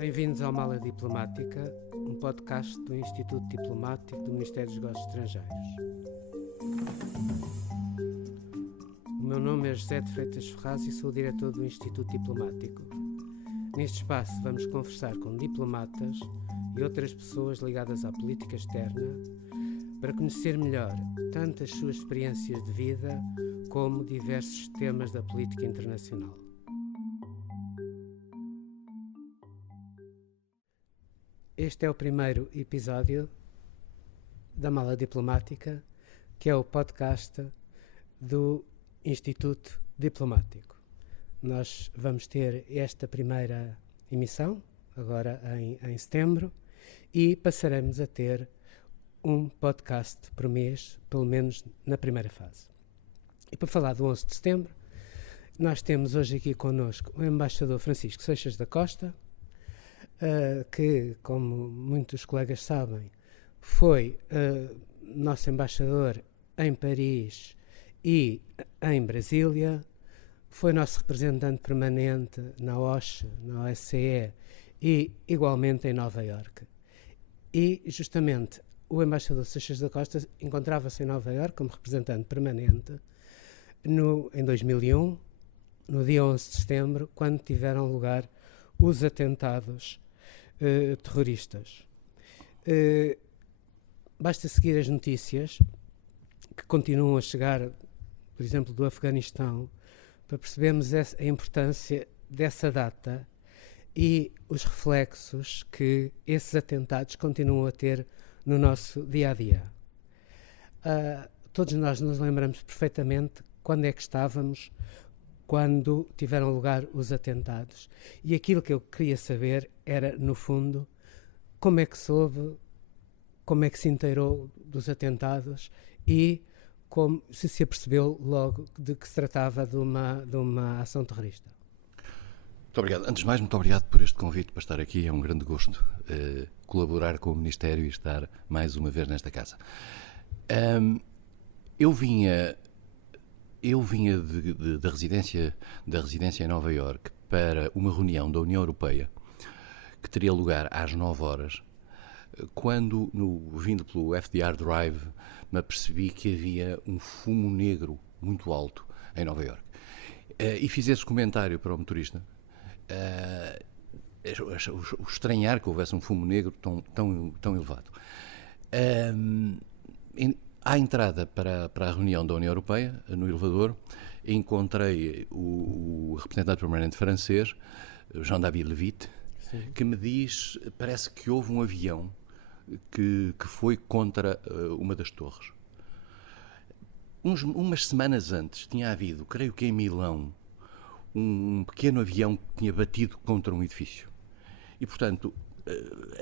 Bem-vindos ao Mala Diplomática, um podcast do Instituto Diplomático do Ministério dos Negócios Estrangeiros. O meu nome é José de Freitas Ferraz e sou o diretor do Instituto Diplomático. Neste espaço vamos conversar com diplomatas e outras pessoas ligadas à política externa para conhecer melhor tanto as suas experiências de vida como diversos temas da política internacional. Este é o primeiro episódio da Mala Diplomática, que é o podcast do Instituto Diplomático. Nós vamos ter esta primeira emissão, agora em setembro, e passaremos a ter um podcast por mês, pelo menos na primeira fase. E para falar do 11 de setembro, nós temos hoje aqui connosco o embaixador Francisco Seixas da Costa, que, como muitos colegas sabem, foi nosso embaixador em Paris e em Brasília, foi nosso representante permanente na OSCE, na OSCE e igualmente em Nova Iorque. E justamente o embaixador Seixas da Costa encontrava-se em Nova Iorque como representante permanente em 2001, no dia 11 de setembro, quando tiveram lugar os atentados terroristas. Basta seguir as notícias que continuam a chegar, por exemplo, do Afeganistão, para percebermos a importância dessa data e os reflexos que esses atentados continuam a ter no nosso dia-a-dia. Todos nós nos lembramos perfeitamente quando é que estávamos quando tiveram lugar os atentados. E aquilo que eu queria saber era, no fundo, como é que soube, como é que se inteirou dos atentados e se apercebeu logo de que se tratava de uma ação terrorista. Muito obrigado. Antes de mais, muito obrigado por este convite para estar aqui. É um grande gosto colaborar com o Ministério e estar mais uma vez nesta casa. Eu vinha da residência em Nova Iorque para uma reunião da União Europeia que teria lugar às 9 horas, quando, vindo pelo FDR Drive, me apercebi que havia um fumo negro muito alto em Nova Iorque. E fiz esse comentário para o motorista. O estranhar que houvesse um fumo negro tão elevado. À entrada para a reunião da União Europeia, no elevador, encontrei o representante permanente francês, Jean-David Levitte, sim, que me diz, parece que houve um avião que foi contra uma das torres. Umas semanas antes tinha havido, creio que em Milão, um pequeno avião que tinha batido contra um edifício. E, portanto,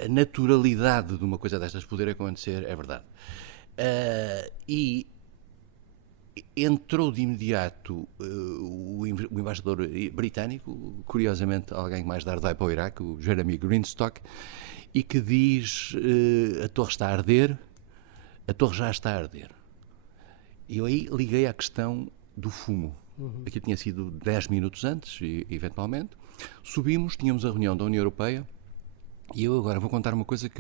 a naturalidade de uma coisa destas poder acontecer é verdade. E entrou de imediato o embaixador britânico, curiosamente alguém mais tarde vai para o Iraque, o Jeremy Greenstock, e que diz: a torre está a arder, a torre já está a arder. E eu aí liguei à questão do fumo. Aqui tinha sido 10 minutos antes, eventualmente. Subimos, tínhamos a reunião da União Europeia, e eu agora vou contar uma coisa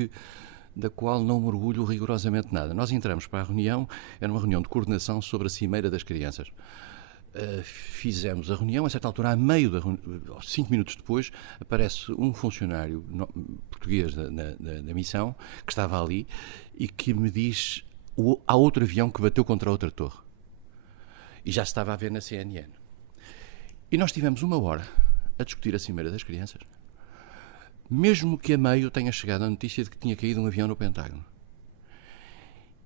da qual não me orgulho rigorosamente nada. Nós entramos para a reunião, era uma reunião de coordenação sobre a Cimeira das Crianças. Fizemos a reunião, a certa altura, 5 minutos depois, aparece um funcionário português da missão, que estava ali, e que me diz: há outro avião que bateu contra outra torre. E já se estava a ver na CNN. E nós tivemos 1 hora a discutir a Cimeira das Crianças, mesmo que a meio tenha chegado a notícia de que tinha caído um avião no Pentágono.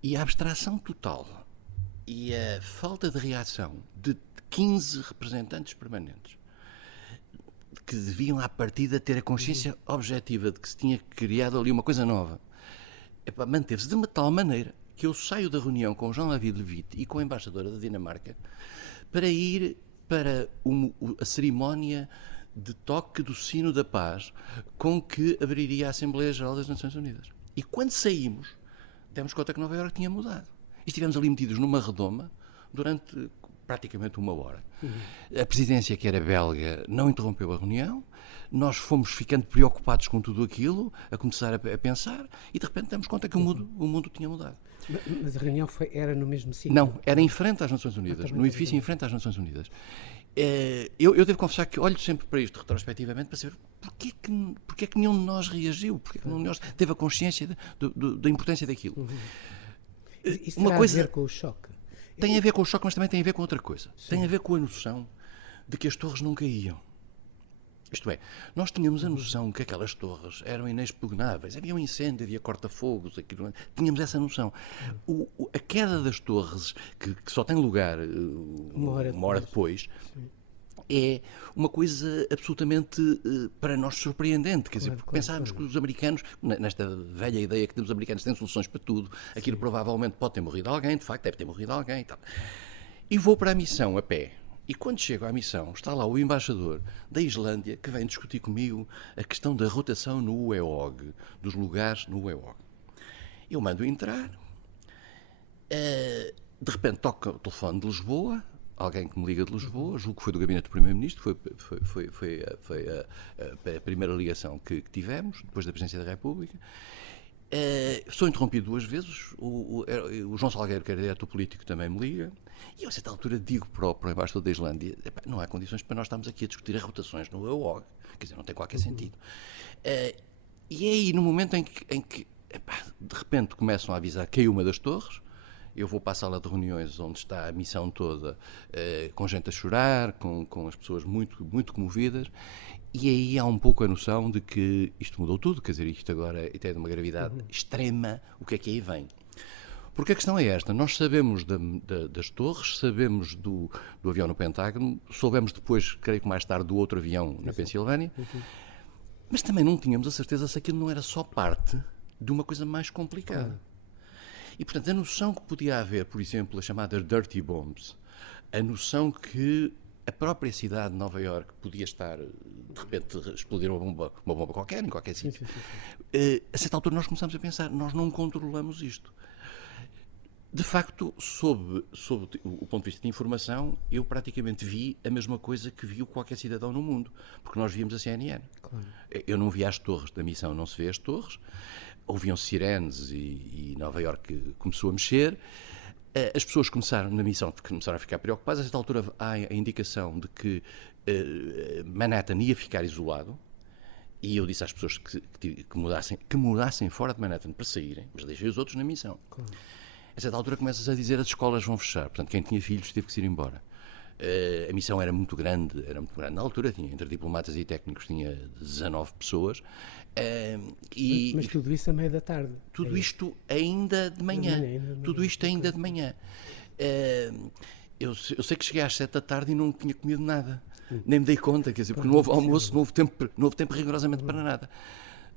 E a abstração total e a falta de reação de 15 representantes permanentes, que deviam à partida ter a consciência objetiva de que se tinha criado ali uma coisa nova, manteve-se de uma tal maneira que eu saio da reunião com o Jean-David Levitte e com a embaixadora da Dinamarca para ir para a cerimónia de toque do sino da paz com que abriria a Assembleia Geral das Nações Unidas. E quando saímos, demos conta que Nova Iorque tinha mudado. E estivemos ali metidos numa redoma durante praticamente 1 hora. A presidência, que era belga, não interrompeu a reunião, nós fomos ficando preocupados com tudo aquilo, a começar a pensar, e de repente damos conta que o mundo tinha mudado. Mas a reunião era no mesmo sítio? Não, era em frente às Nações Unidas, no edifício em frente às Nações Unidas. Eu devo confessar que olho sempre para isto retrospectivamente para saber porque é que nenhum de nós reagiu, porque é que nenhum de nós teve a consciência da importância daquilo. Isso tem a ver com o choque? Tem a ver com o choque, mas também tem a ver com outra coisa. Sim. Tem a ver com a noção de que as torres não caíam. Isto é, nós tínhamos a noção que aquelas torres eram inexpugnáveis. Havia um incêndio, havia corta-fogos, tínhamos essa noção. A queda das torres, que só tem lugar uma hora depois, é uma coisa absolutamente para nós surpreendente. Quer dizer, porque pensávamos que os americanos, nesta velha ideia que temos, os americanos têm soluções para tudo, aquilo provavelmente pode ter morrido alguém, de facto deve ter morrido alguém e tal. E vou para a missão a pé. E quando chego à missão, está lá o embaixador da Islândia que vem discutir comigo a questão da rotação no UEOG, dos lugares no UEOG. Eu mando entrar, de repente toca o telefone de Lisboa, alguém que me liga de Lisboa, julgo que foi do gabinete do Primeiro-Ministro, foi a primeira ligação que tivemos, depois da Presidência da República. Sou interrompido 2 vezes, o João Salgueiro, que era diretor político, também me liga, e eu a certa altura digo para o embaixador da Islândia, não há condições para nós estarmos aqui a discutir as rotações no EOG, quer dizer, não tem qualquer sentido. E é aí, no momento em que de repente começam a avisar que caiu uma das torres, eu vou para a sala de reuniões onde está a missão toda, com gente a chorar, com as pessoas muito, muito comovidas, e aí há um pouco a noção de que isto mudou tudo, quer dizer, isto agora tem de uma gravidade extrema, o que é que aí vem? Porque a questão é esta, nós sabemos das torres, sabemos do avião no Pentágono, soubemos depois, creio que mais tarde, do outro avião na Pensilvânia, mas também não tínhamos a certeza se aquilo não era só parte de uma coisa mais complicada. E, portanto, a noção que podia haver, por exemplo, as chamadas dirty bombs, a noção que a própria cidade de Nova Iorque podia estar, de repente, explodir uma bomba qualquer, em qualquer sítio. A certa altura nós começamos a pensar, nós não controlamos isto. De facto, sob o ponto de vista de informação, eu praticamente vi a mesma coisa que viu qualquer cidadão no mundo, porque nós víamos a CNN. Claro. Eu não vi as torres da missão, não se vê as torres, ouviam-se sirenes e Nova Iorque começou a mexer. As pessoas começaram a ficar preocupadas. A certa altura há a indicação de que Manhattan ia ficar isolado, e eu disse às pessoas que mudassem fora de Manhattan para saírem, mas deixei os outros na missão. Claro. A certa altura começas a dizer as escolas vão fechar, portanto quem tinha filhos teve que se ir embora. A missão era muito grande. Na altura tinha, entre diplomatas e técnicos, tinha 19 pessoas. Mas tudo isso à meia da tarde? Tudo isto ainda de manhã. Tudo isto ainda de manhã. Eu sei que cheguei às 7 da tarde e não tinha comido nada. Nem me dei conta, quer dizer, porque não houve almoço, não houve tempo rigorosamente para nada.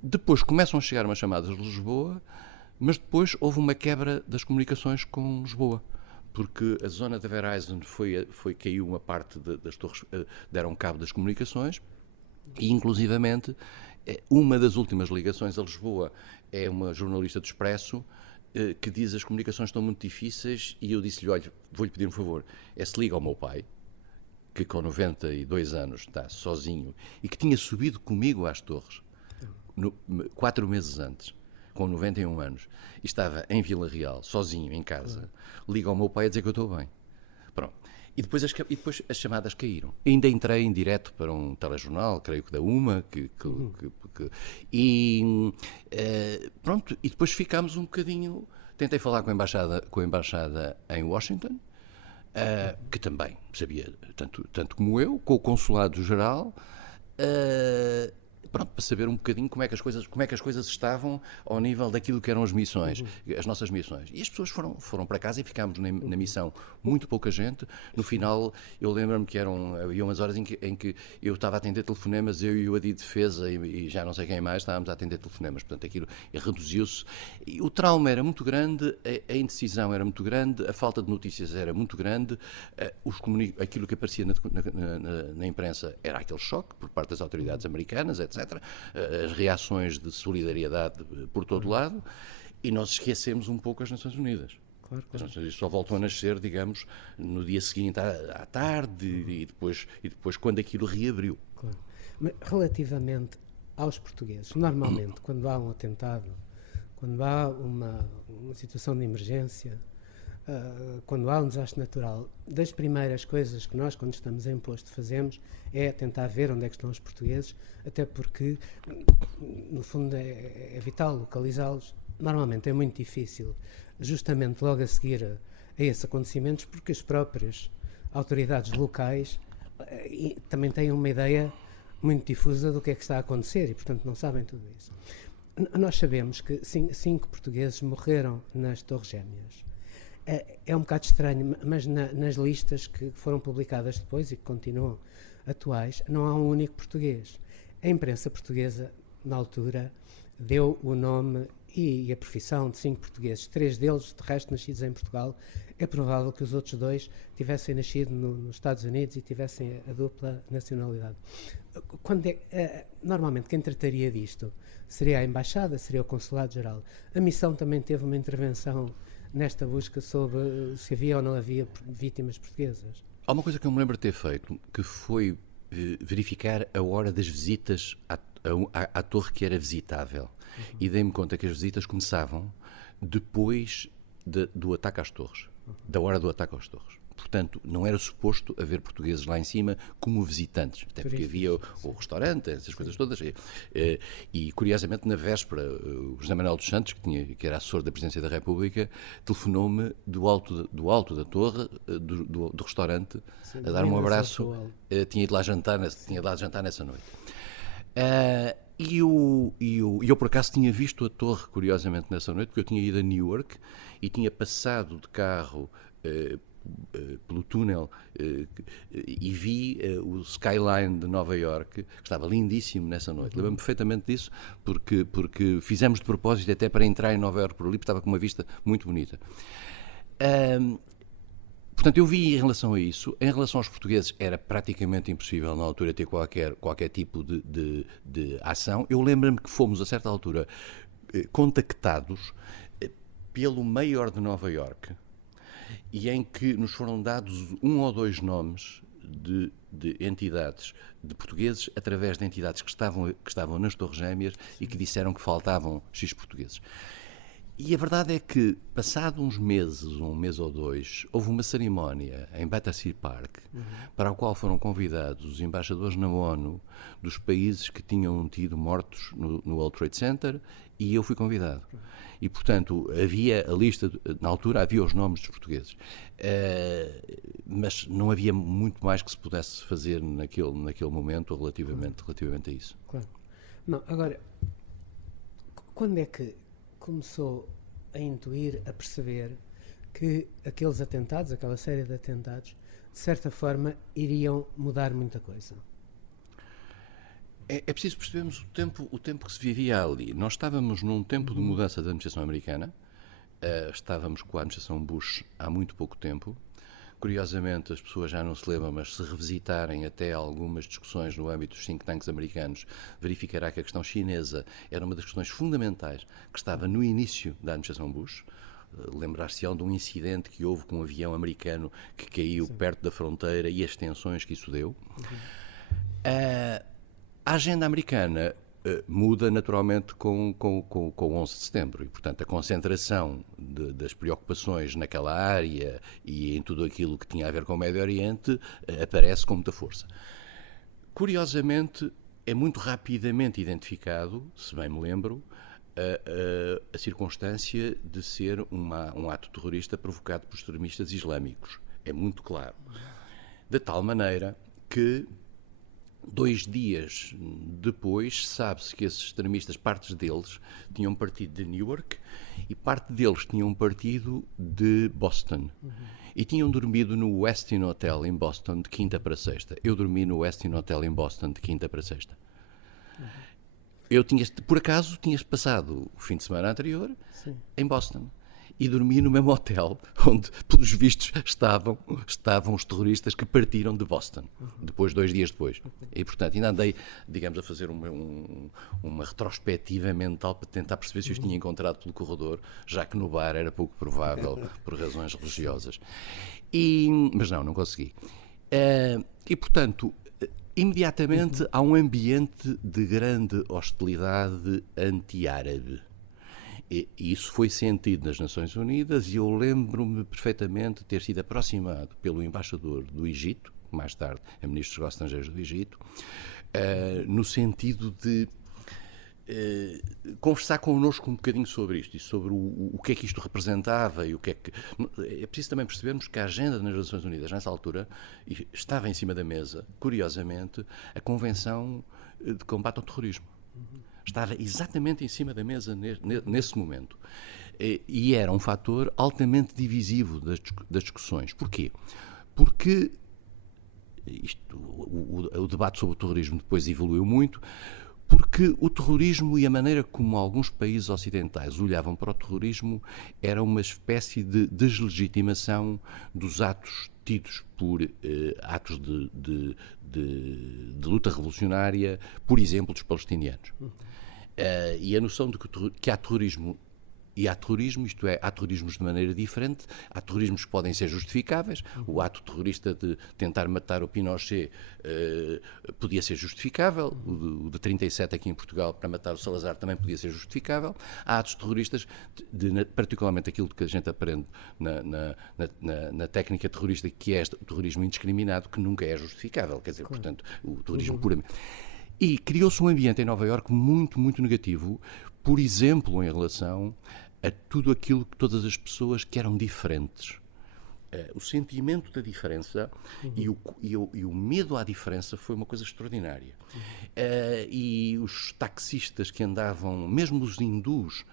Depois começam a chegar umas chamadas de Lisboa, mas depois houve uma quebra das comunicações com Lisboa, porque a zona da Verizon caiu uma parte das torres, deram cabo das comunicações, e inclusivamente uma das últimas ligações a Lisboa é uma jornalista do Expresso que diz que as comunicações estão muito difíceis, e eu disse-lhe, olha, vou-lhe pedir um favor, se liga ao meu pai, que com 92 anos está sozinho e que tinha subido comigo às torres 4 meses antes, com 91 anos, e estava em Vila Real, sozinho, em casa, liga ao meu pai a dizer que eu estou bem. Pronto. E depois as chamadas caíram. Ainda entrei em direto para um telejornal, creio que da UMA, pronto, e depois ficámos um bocadinho... Tentei falar com a embaixada em Washington, que também sabia, tanto como eu, com o consulado-geral, pronto, para saber um bocadinho como é que as coisas estavam ao nível daquilo que eram as missões, as nossas missões. E as pessoas foram para casa e ficámos na missão muito pouca gente. No final, eu lembro-me que havia umas horas em que eu estava a atender telefonemas, eu e o Adi de Defesa e já não sei quem mais, estávamos a atender telefonemas. Portanto, aquilo reduziu-se. E o trauma era muito grande, a indecisão era muito grande, a falta de notícias era muito grande, aquilo que aparecia na imprensa era aquele choque por parte das autoridades americanas, etc. As reações de solidariedade por todo lado, e nós esquecemos um pouco as Nações Unidas. Claro. As Nações Unidas só voltam a nascer, digamos, no dia seguinte à tarde e depois quando aquilo reabriu. Claro. Mas relativamente aos portugueses, normalmente, quando há um atentado, quando há uma situação de emergência, quando há um desastre natural, das primeiras coisas que nós, quando estamos em posto, fazemos é tentar ver onde é que estão os portugueses, até porque, no fundo, é vital localizá-los. Normalmente é muito difícil, justamente logo a seguir a esses acontecimentos, porque as próprias autoridades locais também têm uma ideia muito difusa do que é que está a acontecer e, portanto, não sabem tudo isso. Nós sabemos que 5 portugueses morreram nas Torres Gêmeas. É um bocado estranho, mas nas listas que foram publicadas depois e que continuam atuais, não há um único português. A imprensa portuguesa, na altura, deu o nome e a profissão de 5 portugueses. 3 deles, de resto, nascidos em Portugal. É provável que os outros 2 tivessem nascido nos Estados Unidos e tivessem a dupla nacionalidade. Normalmente, quem trataria disto seria a Embaixada, seria o Consulado-Geral. A missão também teve uma intervenção nesta busca sobre se havia ou não havia vítimas portuguesas. Há uma coisa que eu me lembro de ter feito, que foi verificar a hora das visitas à torre que era visitável. E dei-me conta que as visitas começavam depois do ataque às torres, da hora do ataque às torres. Portanto, não era suposto haver portugueses lá em cima como visitantes, até porque havia o restaurante, essas coisas todas. E, curiosamente, na véspera, o José Manuel dos Santos, que era assessor da Presidência da República, telefonou-me do alto da torre, do restaurante, a dar-me um abraço. Tinha ido lá jantar nessa noite. E eu, por acaso, tinha visto a torre, curiosamente, nessa noite, porque eu tinha ido a Newark e tinha passado de carro pelo túnel e vi o skyline de Nova Iorque, que estava lindíssimo nessa noite. Lembro-me perfeitamente disso, porque fizemos de propósito até para entrar em Nova Iorque por ali, porque estava com uma vista muito bonita. Portanto, eu vi em relação a isso. Em relação aos portugueses, era praticamente impossível na altura ter qualquer tipo de ação. Eu lembro-me que fomos, a certa altura, contactados pelo Mayor de Nova Iorque, e em que nos foram dados 1 ou 2 nomes de entidades, de portugueses, através de entidades que estavam nas Torres Gêmeas e que disseram que faltavam X portugueses. E a verdade é que, passado uns meses, 1 mês ou 2, houve uma cerimónia em Battersea Park, para a qual foram convidados os embaixadores na ONU dos países que tinham tido mortos no World Trade Center, e eu fui convidado. E, portanto, havia a lista, na altura havia os nomes dos portugueses, mas não havia muito mais que se pudesse fazer naquele momento relativamente a isso. Claro. Não, agora, quando é que começou a intuir, a perceber que aqueles atentados, aquela série de atentados, de certa forma, iriam mudar muita coisa? É preciso percebermos o tempo que se vivia ali. Nós estávamos num tempo de mudança da administração americana, estávamos com a administração Bush há muito pouco tempo. Curiosamente, as pessoas já não se lembram, mas se revisitarem até algumas discussões no âmbito dos think tanks americanos, verificará que a questão chinesa era uma das questões fundamentais que estava no início da administração Bush. Lembrar-se-ão de um incidente que houve com um avião americano que caiu perto da fronteira e as tensões que isso deu. A agenda americana muda naturalmente com o 11 de setembro e, portanto, a concentração das preocupações naquela área e em tudo aquilo que tinha a ver com o Médio Oriente aparece com muita força. Curiosamente, é muito rapidamente identificado, se bem me lembro, a circunstância de ser um ato terrorista provocado por extremistas islâmicos. É muito claro. De tal maneira que 2 dias depois, sabe-se que esses extremistas, partes deles, tinham partido de Newark e parte deles tinham partido de Boston. E tinham dormido no Westin Hotel em Boston de quinta para sexta. Eu dormi no Westin Hotel em Boston de quinta para sexta. Por acaso, tinhas passado o fim de semana anterior em Boston. e dormi no mesmo hotel onde, pelos vistos, estavam os terroristas que partiram de Boston, depois, 2 dias depois. E, portanto, ainda andei, digamos, a fazer uma retrospectiva mental para tentar perceber se os tinha encontrado pelo corredor, já que no bar era pouco provável, por razões religiosas. Mas não consegui. E, portanto, imediatamente há um ambiente de grande hostilidade anti-árabe. E isso foi sentido nas Nações Unidas e eu lembro-me perfeitamente de ter sido aproximado pelo embaixador do Egito, mais tarde é ministro dos Negócios Estrangeiros do Egito, no sentido de conversar connosco um bocadinho sobre isto e sobre o que é que isto representava e o que é que... É preciso também percebermos que a agenda das Nações Unidas, nessa altura, estava em cima da mesa, curiosamente, a Convenção de Combate ao Terrorismo. Estava exatamente em cima da mesa nesse momento. E era um fator altamente divisivo das discussões. Porquê? Porque o debate sobre o terrorismo depois evoluiu muito, porque o terrorismo e a maneira como alguns países ocidentais olhavam para o terrorismo era uma espécie de deslegitimação dos atos tidos por atos de luta revolucionária, por exemplo, dos palestinianos. E a noção de que há terrorismo e há terrorismo, isto é, há terrorismos de maneira diferente, há terrorismos que podem ser justificáveis, o ato terrorista de tentar matar o Pinochet podia ser justificável, o de 37 aqui em Portugal para matar o Salazar também podia ser justificável, há atos terroristas, particularmente aquilo que a gente aprende na técnica terrorista, que é o terrorismo indiscriminado, que nunca é justificável, quer dizer, portanto, o terrorismo puramente... E criou-se um ambiente em Nova Iorque muito, muito negativo, por exemplo, em relação a tudo aquilo que todas as pessoas que eram diferentes. O sentimento da diferença e o medo à diferença foi uma coisa extraordinária. E os taxistas que andavam, mesmo os hindus,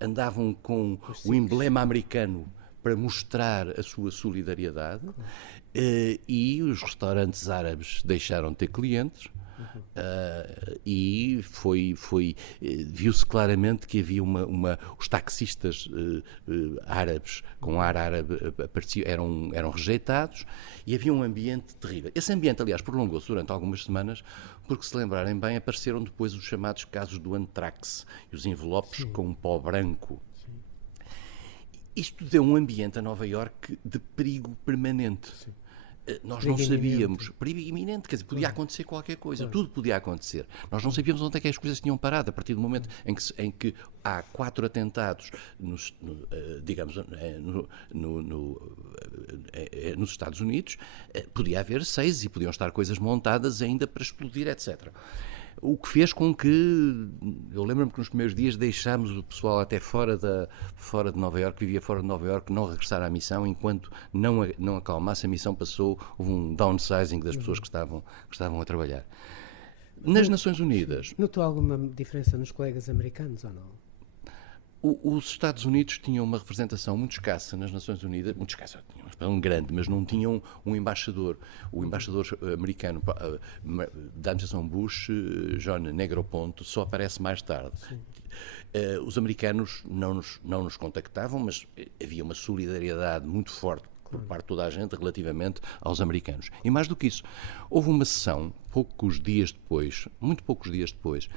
andavam com o emblema americano para mostrar a sua solidariedade, e os restaurantes árabes deixaram de ter clientes. E viu-se claramente que havia os taxistas árabes com ar árabe eram rejeitados e havia um ambiente terrível. Esse ambiente, aliás, prolongou-se durante algumas semanas, porque, se lembrarem bem, apareceram depois os chamados casos do antrax e os envelopes com um pó branco. Isto deu um ambiente a Nova Iorque de perigo permanente. Nós não sabíamos, perigo iminente, quer dizer, podia acontecer qualquer coisa, tudo podia acontecer. Nós não sabíamos onde é que as coisas tinham parado, a partir do momento em que há 4 atentados nos Estados Unidos, podia haver 6 e podiam estar coisas montadas ainda para explodir, etc. O que fez com que, eu lembro-me que nos primeiros dias deixámos o pessoal até fora de Nova Iorque, vivia fora de Nova Iorque, não regressar à missão, enquanto não acalmasse a missão, houve um downsizing das pessoas que estavam a trabalhar. Nas Nações Unidas... Notou alguma diferença nos colegas americanos ou não? Os Estados Unidos tinham uma representação muito escassa nas Nações Unidas, muito escassa, tinham um grande, mas não tinham um embaixador. O embaixador americano da administração Bush, John Negroponte, só aparece mais tarde. Os americanos não nos contactavam, mas havia uma solidariedade muito forte por parte de toda a gente relativamente aos americanos. E mais do que isso, houve uma sessão, muito poucos dias depois,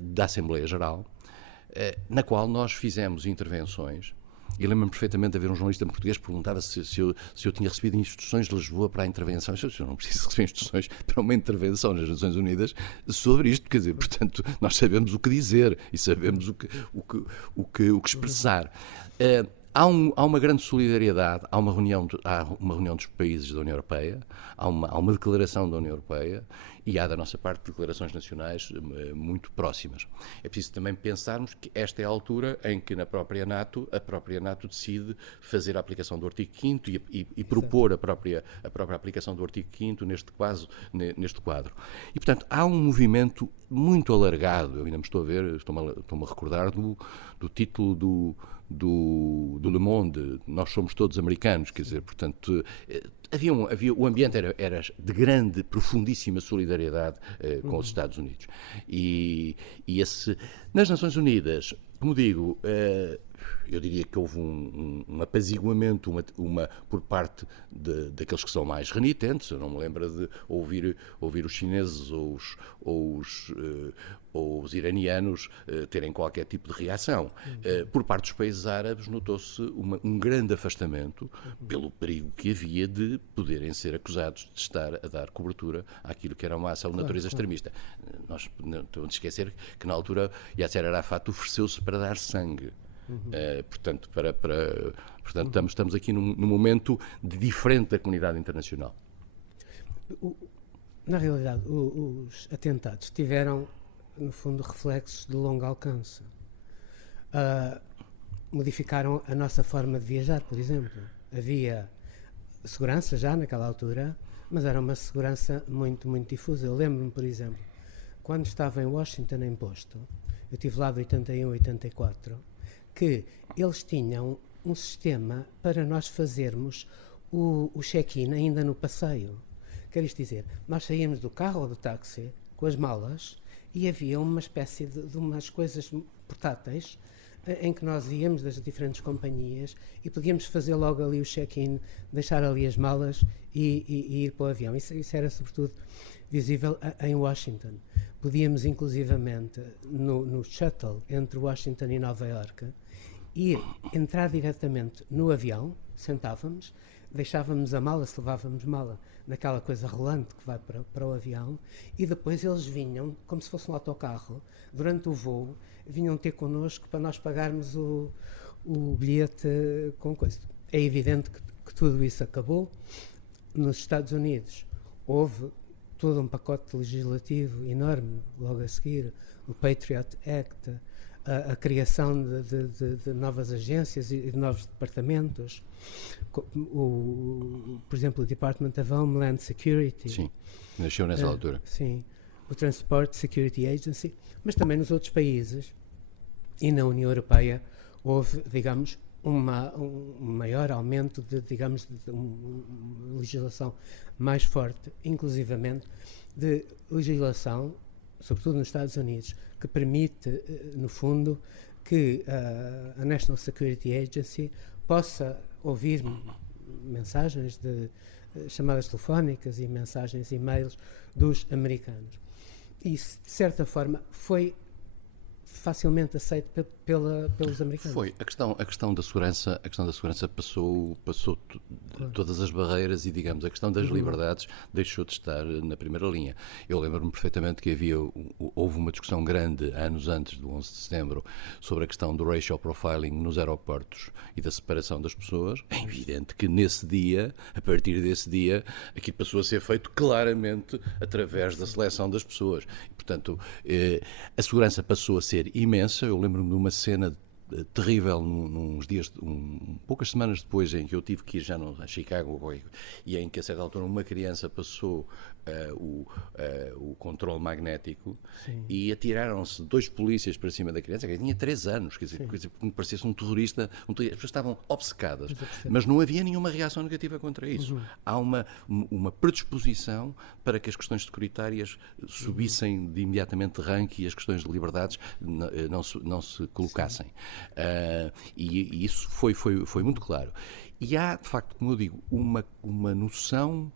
da Assembleia Geral, na qual nós fizemos intervenções, e lembro-me perfeitamente de haver um jornalista português que perguntava se eu tinha recebido instruções de Lisboa para a intervenção. Eu não preciso receber instruções para uma intervenção nas Nações Unidas sobre isto, quer dizer, portanto, nós sabemos o que dizer e sabemos o que expressar. Há uma grande solidariedade, há uma reunião dos países da União Europeia, há uma declaração da União Europeia e há da nossa parte declarações nacionais muito próximas. É preciso também pensarmos que esta é a altura em que a própria NATO decide fazer a aplicação do artigo 5º e propor a própria aplicação do artigo 5º neste quadro. E, portanto, há um movimento muito alargado, eu ainda me estou a ver, estou-me a recordar do título do Le Monde, nós somos todos americanos, quer dizer, portanto, o ambiente era de grande, profundíssima solidariedade com os Estados Unidos. E nas Nações Unidas, como digo, eu diria que houve um apaziguamento por parte daqueles que são mais renitentes. Eu não me lembro de ouvir os chineses ou os iranianos terem qualquer tipo de reação. Por parte dos países árabes notou-se um grande afastamento pelo perigo que havia de poderem ser acusados de estar a dar cobertura àquilo que era uma ação de natureza extremista. Nós não podemos esquecer que na altura Yasser Arafat ofereceu-se para dar sangue. Portanto, estamos aqui num momento diferente da comunidade internacional. Na realidade, os atentados tiveram, no fundo, reflexos de longo alcance. Modificaram a nossa forma de viajar, por exemplo. Havia segurança já naquela altura, mas era uma segurança muito, muito difusa. Eu lembro-me, por exemplo, quando estava em Washington em posto, eu estive lá de 81 a 84, que eles tinham um sistema para nós fazermos o check-in ainda no passeio. Quer isto dizer, nós saíamos do carro ou do táxi com as malas e havia uma espécie de umas coisas portáteis em que nós íamos das diferentes companhias e podíamos fazer logo ali o check-in, deixar ali as malas e ir para o avião. Isso era sobretudo visível em Washington. Podíamos inclusivamente no shuttle entre Washington e Nova Iorque entrar diretamente no avião, sentávamos, deixávamos a mala, se levávamos mala, naquela coisa rolante que vai para o avião, e depois eles vinham, como se fosse um autocarro, durante o voo, vinham ter connosco para nós pagarmos o bilhete com coisa. É evidente que tudo isso acabou. Nos Estados Unidos houve todo um pacote legislativo enorme, logo a seguir, o Patriot Act, a criação de novas agências e de novos departamentos, por exemplo, o Department of Homeland Security. Sim, nasceu nessa altura. Sim, o Transport Security Agency, mas também nos outros países e na União Europeia houve, digamos, um maior aumento de uma legislação mais forte, inclusivamente de legislação, sobretudo nos Estados Unidos, que permite, no fundo, que a National Security Agency possa ouvir mensagens de chamadas telefónicas e mensagens e-mails dos americanos. Isso, de certa forma, foi facilmente aceito pelos americanos. Foi. A questão da segurança passou todas as barreiras e, digamos, a questão das liberdades deixou de estar na primeira linha. Eu lembro-me perfeitamente que houve uma discussão grande, anos antes do 11 de setembro, sobre a questão do racial profiling nos aeroportos e da separação das pessoas. É evidente que a partir desse dia, aquilo passou a ser feito claramente através da seleção das pessoas. Portanto, a segurança passou a ser imensa. Eu lembro-me de uma cena terrível uns dias, poucas semanas depois, em que eu tive que ir já a Chicago e em que a certa altura uma criança passou o controle magnético. Sim. E atiraram-se 2 polícias para cima da criança, que tinha 3 anos, quer dizer, como parecia um terrorista. As pessoas estavam obcecadas, mas não havia nenhuma reação negativa contra isso. Há uma predisposição para que as questões securitárias subissem imediatamente de ranking e as questões de liberdades não se colocassem. E isso foi muito claro. E há, de facto, como eu digo, uma noção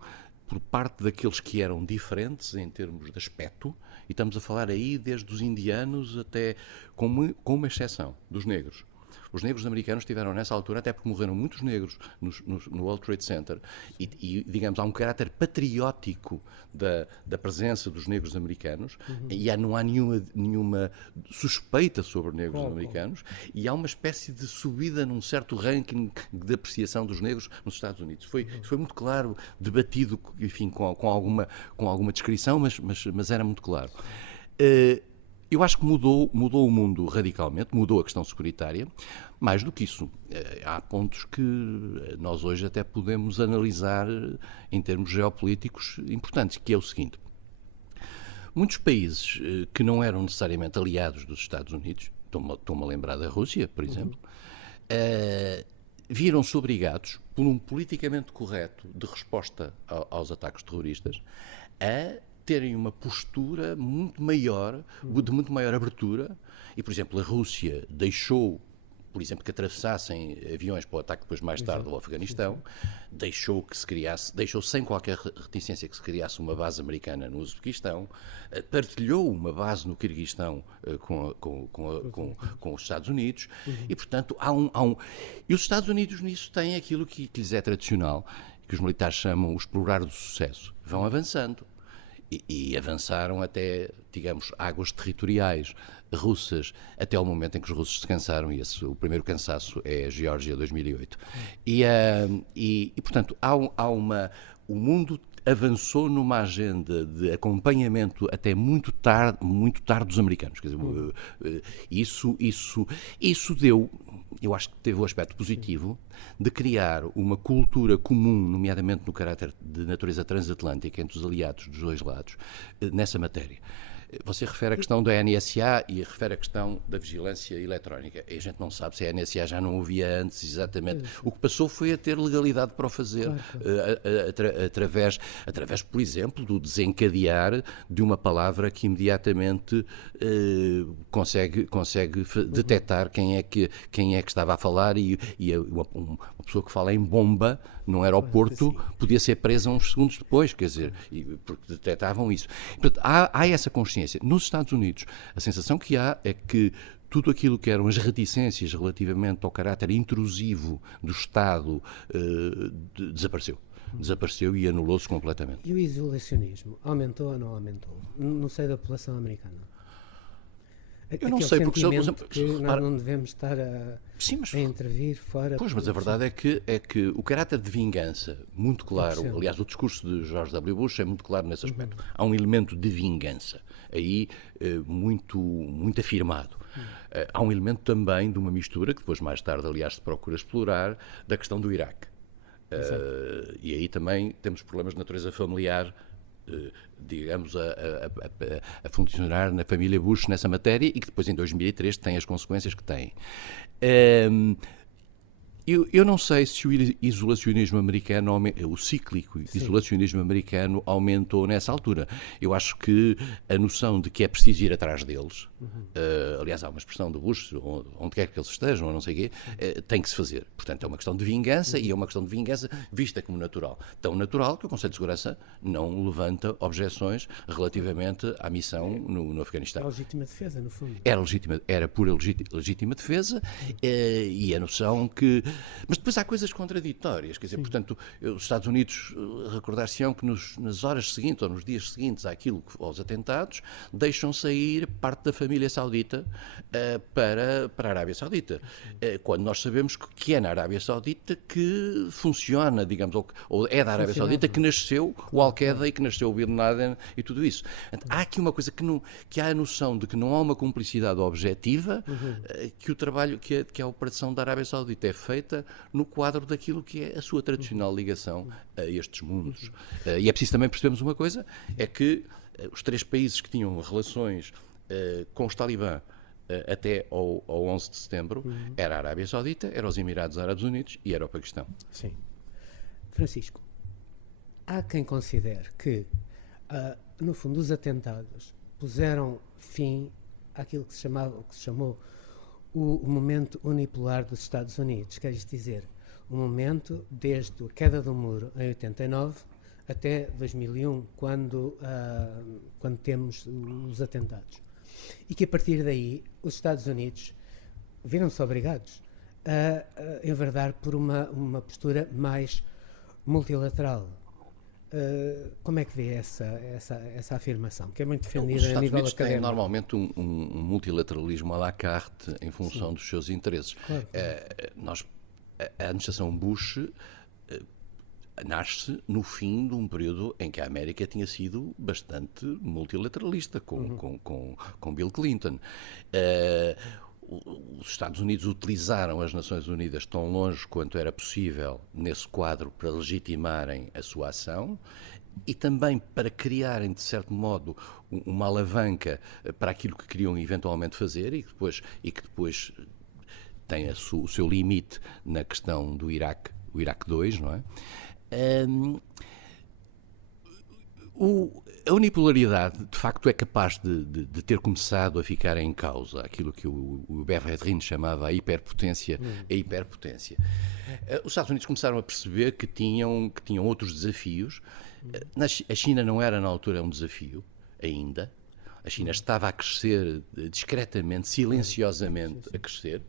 por parte daqueles que eram diferentes em termos de aspecto, e estamos a falar aí desde os indianos até, com uma exceção, dos negros. Os negros americanos tiveram nessa altura, até porque morreram muitos negros no World Trade Center, e digamos, há um caráter patriótico da presença dos negros americanos, e não há nenhuma suspeita sobre negros americanos, e há uma espécie de subida num certo ranking de apreciação dos negros nos Estados Unidos. Foi muito claro, debatido, enfim, com alguma descrição, mas era muito claro. Eu acho que mudou o mundo radicalmente, mudou a questão securitária. Mais do que isso, há pontos que nós hoje até podemos analisar em termos geopolíticos importantes, que é o seguinte. Muitos países que não eram necessariamente aliados dos Estados Unidos, estou-me a lembrar da Rússia, por exemplo, viram-se obrigados, por um politicamente correto de resposta aos ataques terroristas, a terem uma postura muito maior, de muito maior abertura, e, por exemplo, a Rússia deixou por exemplo, que atravessassem aviões para o ataque depois mais tarde do Afeganistão, deixou sem qualquer reticência que se criasse uma base americana no Uzbequistão, partilhou uma base no Quirguistão com os Estados Unidos, e portanto e os Estados Unidos nisso têm aquilo que lhes é tradicional, que os militares chamam o explorar do sucesso. Vão avançando. E avançaram até, digamos, águas territoriais russas, até ao momento em que os russos se cansaram, e o primeiro cansaço é a Geórgia 2008. E portanto, o mundo avançou numa agenda de acompanhamento até muito tarde dos americanos. Quer dizer, isso deu, eu acho que teve o aspecto positivo de criar uma cultura comum, nomeadamente no caráter de natureza transatlântica entre os aliados dos dois lados, nessa matéria. Você refere a questão da NSA e refere a questão da vigilância eletrónica. E a gente não sabe se a NSA já não o via antes exatamente. O que passou foi a ter legalidade para o fazer, através, por exemplo, do desencadear de uma palavra que imediatamente consegue detectar quem é que estava a falar, e uma pessoa que fala em bomba no aeroporto podia ser presa uns segundos depois, quer dizer, porque detectavam isso. Portanto, há essa consciência. Nos Estados Unidos, a sensação que há é que tudo aquilo que eram as reticências relativamente ao caráter intrusivo do Estado desapareceu e anulou-se completamente. E o isolacionismo aumentou ou não aumentou no seio da população americana? Eu não sei, porque nós não devemos estar a intervir fora. Pois, mas a verdade é que o caráter de vingança, muito claro, aliás, o discurso de George W. Bush é muito claro nesse aspecto. Há um elemento de vingança aí muito afirmado. Há um elemento também de uma mistura, que depois mais tarde, aliás, se procura explorar, da questão do Iraque. E aí também temos problemas de natureza familiar, digamos, a funcionar na família Bush nessa matéria, e que depois em 2003 tem as consequências que tem. Eu não sei se o isolacionismo americano, o cíclico isolacionismo americano aumentou nessa altura. Eu acho que a noção de que é preciso ir atrás deles, aliás, há uma expressão do Bush, onde quer que eles estejam, ou não sei o quê, tem que se fazer. Portanto, é uma questão de vingança, e é uma questão de vingança vista como natural. Tão natural que o Conselho de Segurança não levanta objeções relativamente à missão no Afeganistão. É legítima defesa, no fundo. Era pura legítima defesa, e a noção que... Mas depois há coisas contraditórias, quer dizer, portanto, os Estados Unidos recordar-se-ão que nas horas seguintes ou nos dias seguintes aos atentados, deixam sair parte da família saudita para a Arábia Saudita, quando nós sabemos que é na Arábia Saudita que funciona, digamos, ou é da Arábia Saudita que nasceu o Al-Qaeda e que nasceu o Bin Laden e tudo isso. Há aqui uma coisa que há a noção de que não há uma cumplicidade objetiva, que o trabalho, que a operação da Arábia Saudita é feita no quadro daquilo que é a sua tradicional ligação a estes mundos. E é preciso também percebermos uma coisa, é que os três países que tinham relações com os Talibã até ao 11 de setembro, era a Arábia Saudita, era os Emirados Árabes Unidos e era o Paquistão. Sim. Francisco, há quem considere que, no fundo, os atentados puseram fim àquilo que se chamou o momento unipolar dos Estados Unidos, quer dizer, o momento desde a queda do muro em 89 até 2001, quando temos os atentados. E que a partir daí os Estados Unidos viram-se obrigados a enverdar por uma postura mais multilateral. Como é que vê essa afirmação, que é muito defendida a nível académico? Os Estados Unidos têm normalmente um multilateralismo à la carte em função dos seus interesses. Claro. A administração Bush nasce no fim de um período em que a América tinha sido bastante multilateralista, com Bill Clinton. Os Estados Unidos utilizaram as Nações Unidas tão longe quanto era possível nesse quadro para legitimarem a sua ação e também para criarem, de certo modo, uma alavanca para aquilo que queriam eventualmente fazer e que depois tem o seu limite na questão do Iraque, o Iraque II, não é? A unipolaridade, de facto, é capaz de ter começado a ficar em causa aquilo que o Berredrin chamava a hiperpotência. A hiperpotência. Os Estados Unidos começaram a perceber que tinham outros desafios. A China não era, na altura, um desafio, ainda. A China estava a crescer discretamente, silenciosamente a crescer.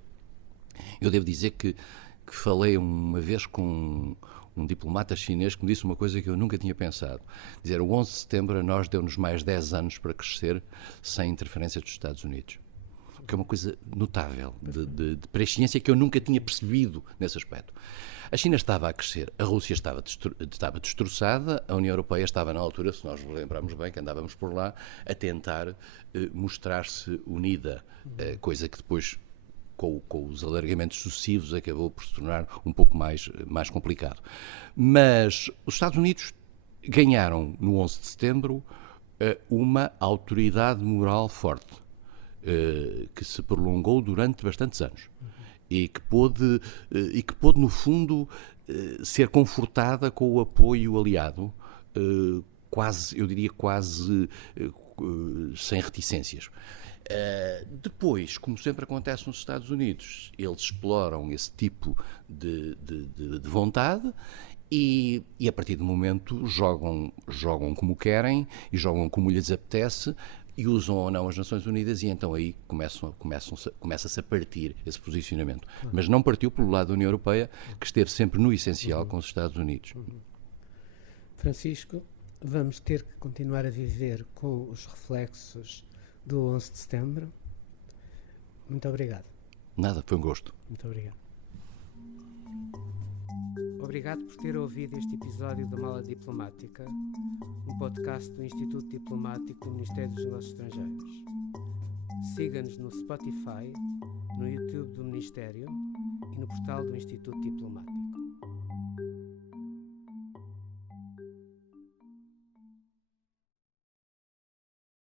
Eu devo dizer que falei uma vez com um diplomata chinês que me disse uma coisa que eu nunca tinha pensado. Dizer, o 11 de setembro a nós deu-nos mais 10 anos para crescer sem interferência dos Estados Unidos. O que é uma coisa notável, de presciência que eu nunca tinha percebido nesse aspecto. A China estava a crescer, a Rússia estava destroçada, a União Europeia estava na altura, se nós nos lembrarmos bem, que andávamos por lá, a tentar mostrar-se unida, coisa que depois, com os alargamentos sucessivos, acabou por se tornar um pouco mais complicado. Mas os Estados Unidos ganharam, no 11 de setembro, uma autoridade moral forte, que se prolongou durante bastantes anos e que pôde, no fundo, ser confortada com o apoio aliado, quase sem reticências. Depois, como sempre acontece nos Estados Unidos, eles exploram esse tipo de vontade e a partir do momento jogam como querem e jogam como lhes apetece e usam ou não as Nações Unidas, e então aí começa-se a partir esse posicionamento. Mas não partiu pelo lado da União Europeia, que esteve sempre no essencial com os Estados Unidos. Francisco, vamos ter que continuar a viver com os reflexos do 11 de setembro. Muito obrigado. Nada, foi um gosto. Muito obrigado. Obrigado por ter ouvido este episódio da Mala Diplomática, um podcast do Instituto Diplomático do Ministério dos Negócios Estrangeiros. Siga-nos no Spotify, no YouTube do Ministério e no portal do Instituto Diplomático.